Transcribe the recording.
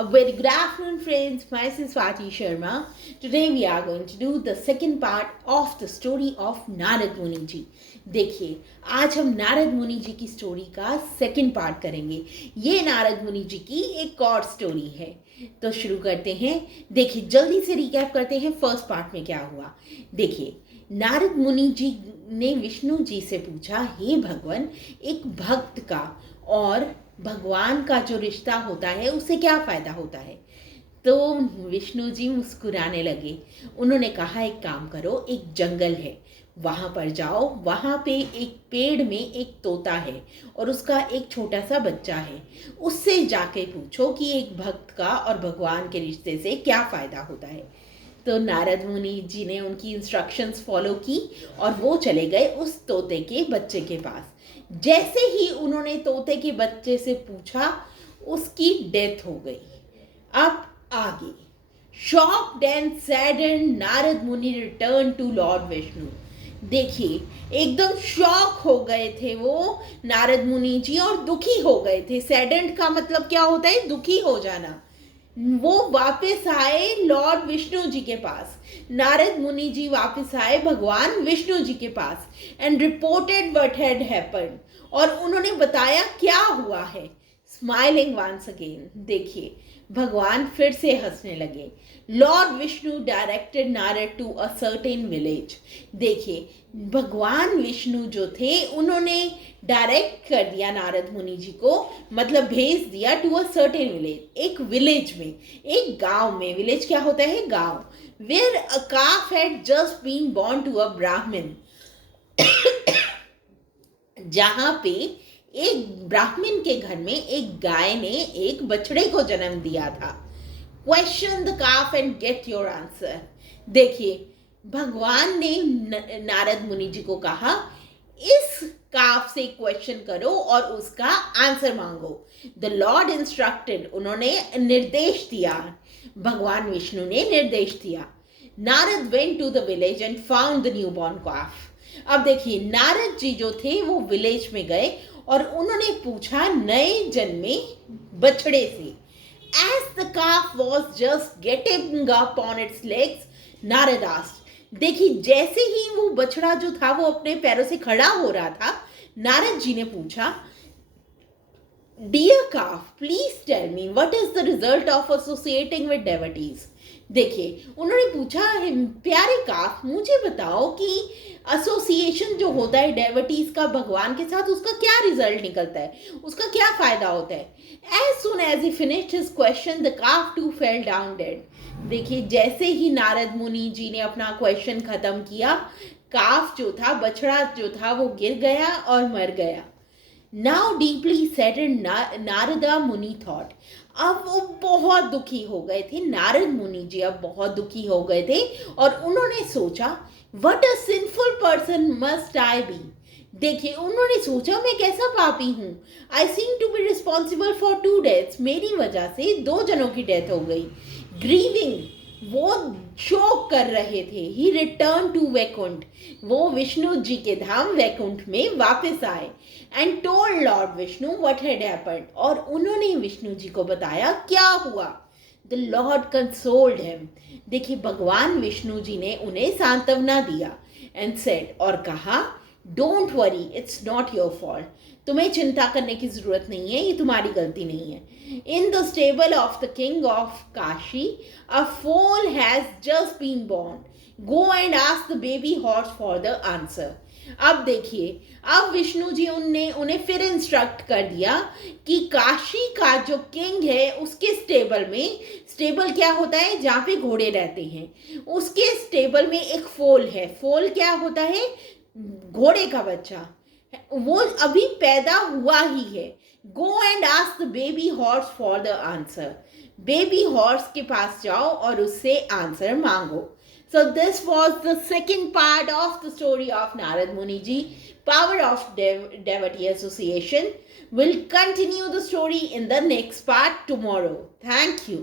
A very good afternoon, friends. Myself Swati Sharma. Today we are going to do the second part of the story of Narad मुनि जी. देखिए, आज हम नारद मुनि जी की story का second part करेंगे. ये नारद मुनि जी की एक और स्टोरी है. तो शुरू करते हैं. देखिए, जल्दी से रिकैप करते हैं फर्स्ट पार्ट में क्या हुआ. देखिए, नारद मुनि जी ने विष्णु जी से पूछा, हे भगवान, एक भक्त का और भगवान का जो रिश्ता होता है उससे क्या फ़ायदा होता है. तो विष्णु जी मुस्कुराने लगे. उन्होंने कहा, एक काम करो, एक जंगल है, वहाँ पर जाओ. वहाँ पे एक पेड़ में एक तोता है और उसका एक छोटा सा बच्चा है. उससे जाके पूछो कि एक भक्त का और भगवान के रिश्ते से क्या फ़ायदा होता है. तो नारद मुनि जी ने उनकी इंस्ट्रक्शंस फॉलो की और वो चले गए उस तोते के बच्चे के पास. जैसे ही उन्होंने तोते के बच्चे से पूछा, उसकी डेथ हो गई. अब आगे, शॉक्ड एंड सैडेंड नारद मुनि रिटर्न टू लॉर्ड विष्णु. देखिए, एकदम शॉक हो गए थे वो नारद मुनि जी और दुखी हो गए थे. सैडेंड का मतलब क्या होता है? दुखी हो जाना. वो वापस आए लॉर्ड विष्णु जी के पास. नारद मुनि जी वापस आए भगवान विष्णु जी के पास and reported what had happened. और उन्होंने बताया क्या हुआ है. Smiling once again. देखिए, भगवान फिर से हंसने लगे. Lord Vishnu directed Narad to a certain village. देखिए, भगवान विष्णु जो थे उन्होंने डायरेक्ट कर दिया नारद मुनि जी को, मतलब भेज दिया टू अ सर्टेन विलेज, एक विलेज में, एक गांव में. विलेज क्या होता है? गांव. Where a calf had just been born to a Brahmin. जहां पे एक ब्राह्मण के घर में एक गाय ने एक बछड़े को जन्म दिया था. Question the calf and get your answer. देखिए, भगवान ने नारद मुनि जी को कहा, इस काफ से क्वेश्चन करो और उसका आंसर मांगो. The lord instructed. उन्होंने निर्देश दिया. भगवान विष्णु ने निर्देश दिया. Narad went to the village and found the newborn calf. अब देखिए, नारद जी जो थे वो विलेज में गए और उन्होंने पूछा नए जन्मे बछड़े से. As the calf was just getting up on its legs, Narad asked. देखिए, जैसे ही वो बछड़ा जो था वो अपने पैरों से खड़ा हो रहा था, नारद जी ने पूछा, dear calf, please tell me what is the result of associating with devotees. देखिए, उन्होंने पूछा, प्यारे काफ, मुझे बताओ कि एसोसिएशन जो होता है डेवोटीज का भगवान के साथ, उसका क्या रिजल्ट निकलता है, उसका क्या फायदा होता है. As soon as he finished his question the calf too fell down dead. देखिए, जैसे ही नारद मुनि जी ने अपना क्वेश्चन खत्म किया, काफ जो था, बछड़ा जो था, वो गिर गया और मर गया. नाउ डीपली सैडेंड नारदा मुनि थॉट. अब वो बहुत दुखी हो गए थे. नारद मुनि जी अब बहुत दुखी हो गए थे और उन्होंने सोचा, what a sinful person must I be. देखिए, उन्होंने सोचा, मैं कैसा पापी हूँ. I seem to be responsible for 2 deaths. मेरी वजह से 2 जनों की डेथ हो गई. ग्रीविंग, वो शोक कर रहे थे. ही रिटर्न टू वैकुंठ. वो विष्णु जी के धाम वैकुंठ में वापस आए and told Lord Vishnu what had happened. और उन्होंने विष्णु जी को बताया क्या हुआ. The Lord consoled him. देखिए, भगवान विष्णु जी ने उन्हें सांत्वना दिया एंड सेड, और कहा, don't worry, it's not your fault. तुम्हें चिंता करने की जरूरत नहीं है, ये तुम्हारी गलती नहीं है. In the stable of the king of Kashi a foal has just been born. Go and ask the baby horse for the answer. अब देखिए, अब विष्णु जी उन्हें फिर इंस्ट्रक्ट कर दिया कि काशी का जो किंग है उसके स्टेबल में, स्टेबल क्या होता है? जहाँ पे घोड़े रहते हैं, उसके स्टेबल में एक फोल है. फोल क्या होता है? घोड़े का बच्चा. वो अभी पैदा हुआ ही है. गो and ask the baby horse for the answer. Baby horse के पास जाओ और उससे आंसर मांगो. So this was the second part of the story of Narad Muni Ji, Power of Devotee Association. We'll continue the story in the next part tomorrow. Thank you.